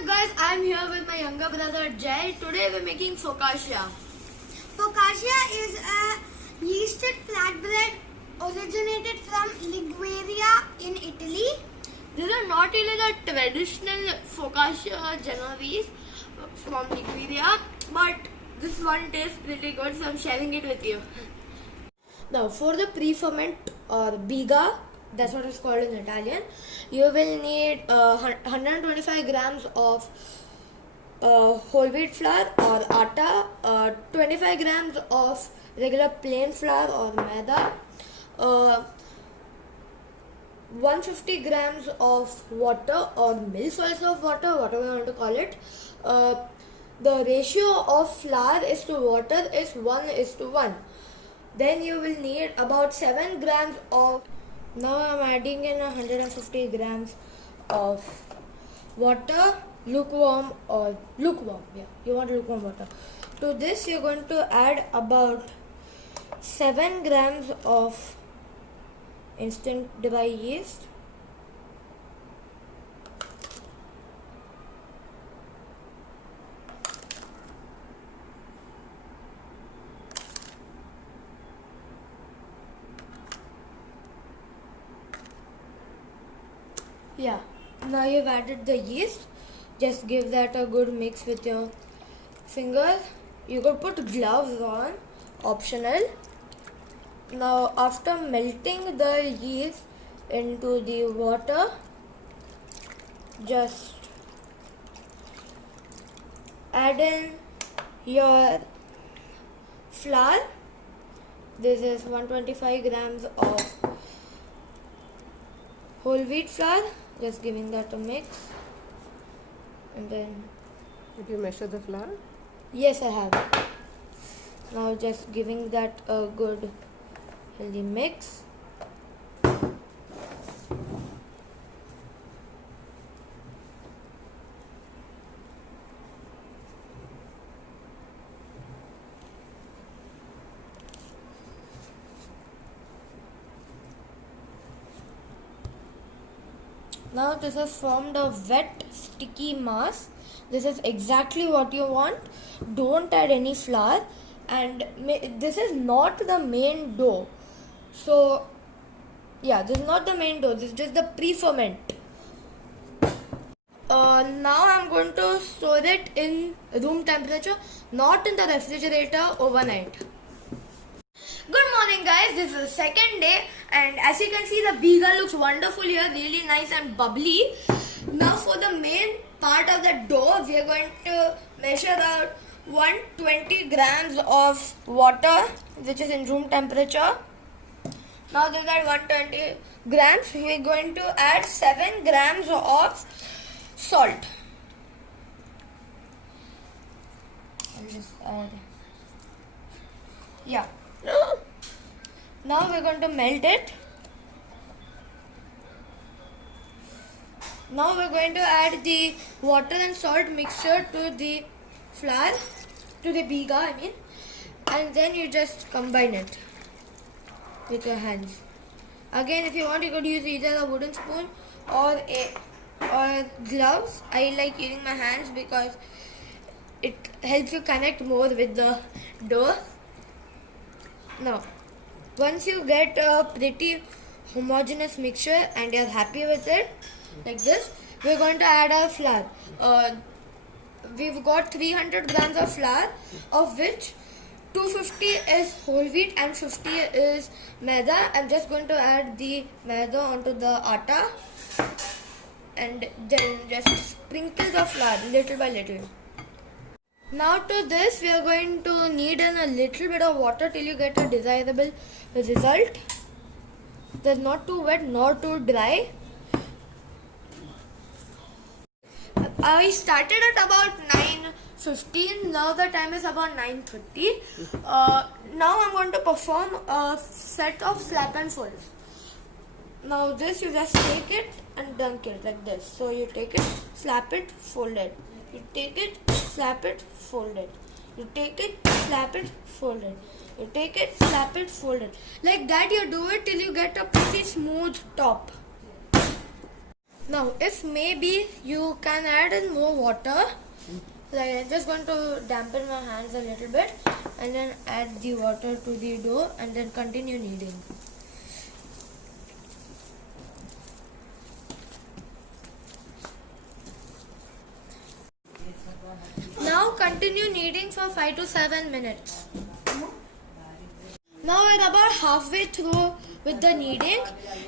up guys, I'm here with my younger brother Jay. Today we're making focaccia. Focaccia is a yeasted flatbread originated from Liguria in Italy. This is not really the traditional focaccia Genovese from Liguria, but this one tastes pretty good, so I'm sharing it with you. Now for the pre-ferment or biga, that's what it's called in Italian, you will need 125 grams of whole wheat flour or atta, 25 grams of regular plain flour or maida, 150 grams of water or milk salts of water, whatever you want to call it. The ratio of flour is to water is 1:1. Then you will need about 7 grams of. Now I'm adding in 150 grams of water, lukewarm, yeah, you want lukewarm water. To this you're going to add about 7 grams of instant dry yeast, yeah. Now you've added the yeast, just give that a good mix with your fingers. You could put gloves on, optional. Now after melting the yeast into the water, just add in your flour. This is 125 grams of whole wheat flour, just giving that a mix. And then, did you measure the flour? yes, I have. Now just giving that a good healthy mix. Now this has formed a wet sticky mass. This is exactly what you want. Don't add any flour, and this is not the main dough. So yeah, this is not the main dough, this is just the pre-ferment. Now I'm going to store it in room temperature, not in the refrigerator overnight. Good morning guys, this is the second day, and as you can see the biga looks wonderful here, really nice and bubbly. Now for the main part of the dough, we are going to measure out 120 grams of water, which is in room temperature. Now to that 120 grams, we are going to add 7 grams of salt. I'll just add, yeah. Now we're going to melt it. Now we're going to add the water and salt mixture to the flour, to the biga I mean, and then you just combine it with your hands. Again, if you want, you could use either a wooden spoon or gloves. I like using my hands because it helps you connect more with the dough. Now, once you get a pretty homogeneous mixture and you're happy with it, like this, we're going to add our flour. We've got 300 grams of flour, of which 250 is whole wheat and 50 is maida. I'm just going to add the maida onto the atta and then just sprinkle the flour little by little. Now to this we are going to knead in a little bit of water till you get a desirable result. They're not too wet nor too dry. I started at about 9:15. Now the time is about 9:30. Now I'm going to perform a set of slap and folds. Now this you just take it and dunk it like this. So you take it, slap it, fold it. You take it, slap it, fold it. You take it, slap it, fold it. You take it, slap it, fold it. Like that you do it till you get a pretty smooth top. Now, if maybe you can add in more water, like I'm just going to dampen my hands a little bit and then add the water to the dough and then continue kneading. Now continue kneading for 5 to 7 minutes. Now we're about halfway through with the kneading.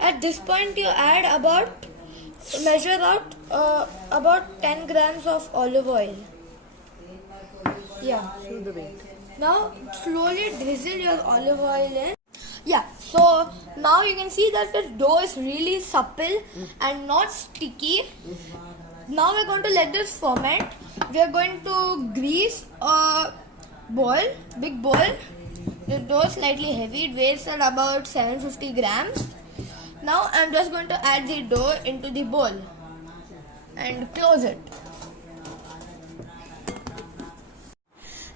At this point you measure out about 10 grams of olive oil. Yeah. Through the weight. Now slowly drizzle your olive oil in. Yeah, so now you can see that the dough is really supple and not sticky. Now we're going to let this ferment. We are going to grease a big bowl. The dough is slightly heavy. It weighs at about 750 grams. Now I'm just going to add the dough into the bowl and close it.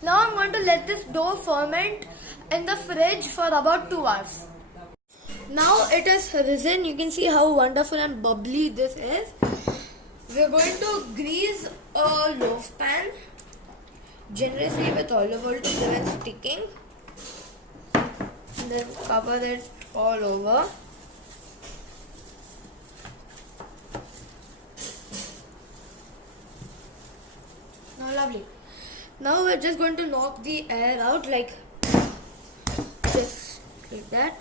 Now I'm going to let this dough ferment in the fridge for about 2 hours. Now it has risen. You can see how wonderful and bubbly this is. We're going to grease a loaf pan generously with olive oil to prevent sticking. And then cover it all over. Now lovely. Now we're just going to knock the air out like that.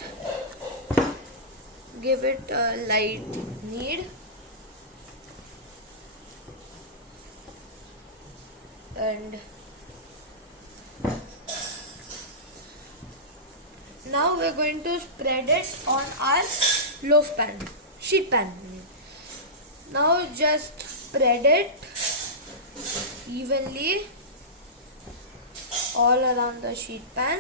Give it a light knead. And now we're going to spread it on our sheet pan. Now just spread it evenly all around the sheet pan.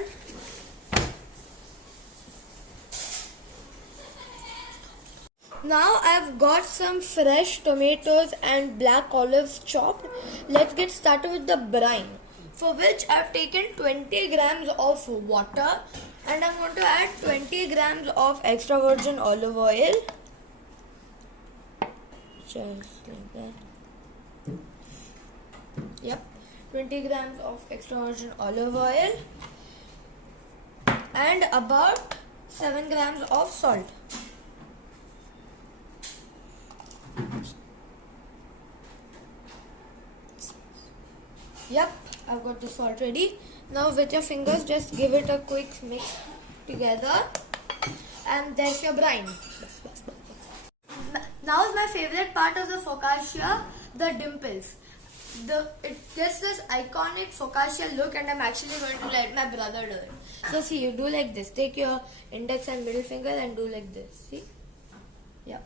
Now I've got some fresh tomatoes and black olives chopped. Let's get started with the brine, for which I've taken 20 grams of water and I'm going to add 20 grams of extra virgin olive oil. Just like that. Yep, 20 grams of extra virgin olive oil and about 7 grams of salt. Yep, I've got the salt ready. Now with your fingers just give it a quick mix together and there's your brine. Now is my favorite part of the focaccia, the dimples. It gives this iconic focaccia look and I'm actually going to let my brother do it. So see, you do like this. Take your index and middle finger and do like this. See? Yeah.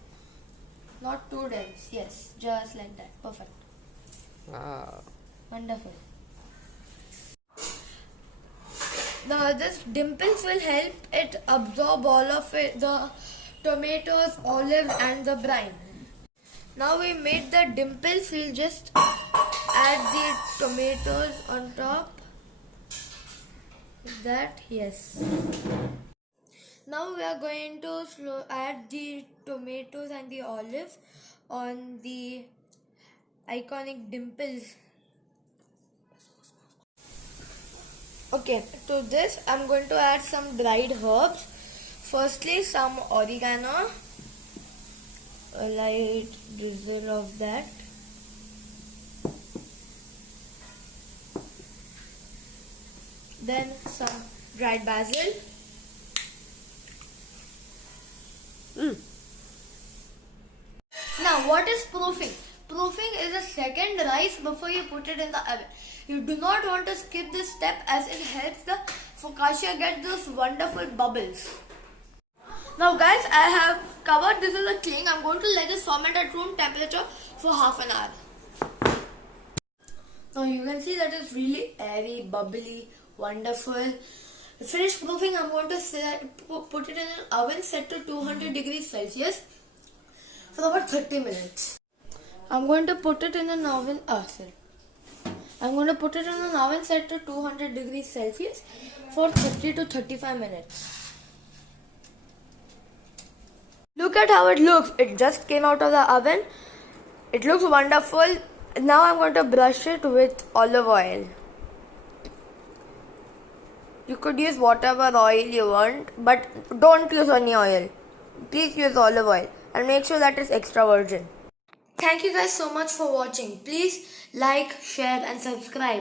Not too dense. Yes, just like that. Perfect. Wow. Wonderful. Now this dimples will help it absorb all of it, the tomatoes, olive and the brine. Now we made the dimples, we'll just add the tomatoes on top. Like that, yes. Now we are going to add the tomatoes and the olives on the iconic dimples. Okay, to this I'm going to add some dried herbs. Firstly, some oregano, a light drizzle of that. Then some dried basil. Now, what is proofing? Proofing is the second rice before you put it in the oven. You do not want to skip this step as it helps the focaccia get those wonderful bubbles. Now guys, I have covered this as a cling. I'm going to let this ferment at room temperature for half an hour. Now you can see that it's really airy, bubbly, wonderful. Finished proofing, I'm going to put it in an oven set to 200 degrees Celsius for about 30 minutes. I'm going to put it in an oven. I'm going to put it in an oven set to 200 degrees Celsius for 30 to 35 minutes. Look at how it looks. It just came out of the oven. It looks wonderful. Now I'm going to brush it with olive oil. You could use whatever oil you want, but don't use any oil. Please use olive oil and make sure that it's extra virgin. Thank you guys so much for watching. Please like, share and subscribe.